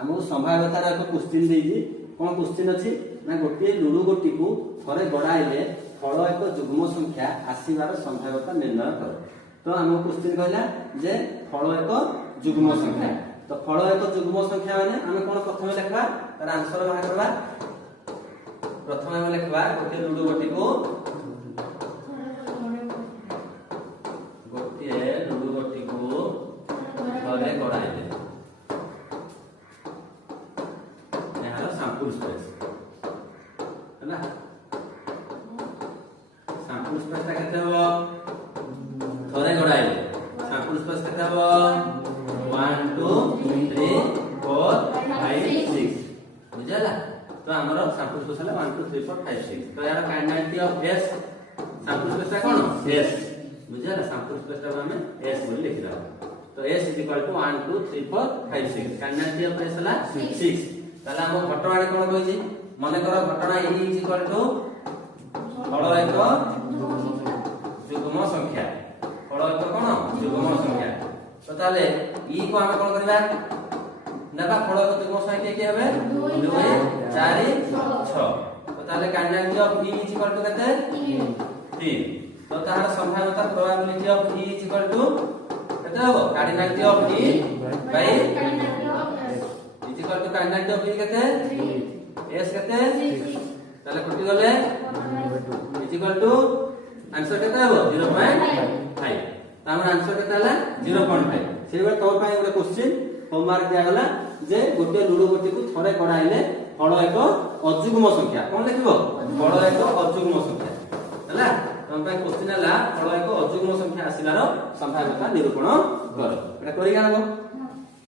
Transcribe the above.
आमको संभाव्यतार एक क्वेश्चन देइछि कोन क्वेश्चन अछि ना गोटे लुडु गोटी को थरे गड़ाइले फल एक जुग्म संख्या आसीबार संभाव्यता निर्णय कर। तो आमको क्वेश्चन कहला जे फल एक जुग्म संख्या तो फल एक जुग्म संख्या माने आमे कोन प्रथम लिखबा तार आंसर बाहर करबा। प्रथम आमे लिखबा गोटे लुडु गोटी को थरे गड़ाइले यार सैंपल स्पेस है ना सैंपल स्पेस ता केते हो थरे गड़ाइले सैंपल स्पेस केते हो 1 2 3 4 5 6 बुझला। तो हमरो सैंपल स्पेस है 1 2 3 4 5 6 तो यार kinetic of s sample space cone s बुझला सैंपल स्पेस ता हमें s बोल लिखला। तो s = 1 2 3 4 5 6 काइनेटिक ऑफ s हला 6 ताला हम घटना कोन कहै माने कर घटना e = फल एक जुग्म संख्या फल एक कोन जुग्म संख्या। तो ताले e को हम कोन करबा नबा फल एक जुग्म संख्या के हबे 2 4 6 तो ताले काइनेटिक ऑफ e = कते 3 तो तार संभाव्यता प्रोबेबिलिटी ऑफ e = कते हो kinetic of e by kinetic of e कते s कते ताले कटि गले आंसर कते हो 0.5 तार आंसर कते हला 0.5 सेबे तो पाई एक क्वेश्चन होमवर्क दिया गला जे गोटे लुडो गोटी को थरे गड़ाइले फल एक अजुग्म संख्या कोन लिखबो फल एक अजुग्म संख्या हला तम पाई क्वेश्चन हला फल एक अजुग्म संख्या आसिलार संभाव्यता निरूपण कर एटा करि गानबो।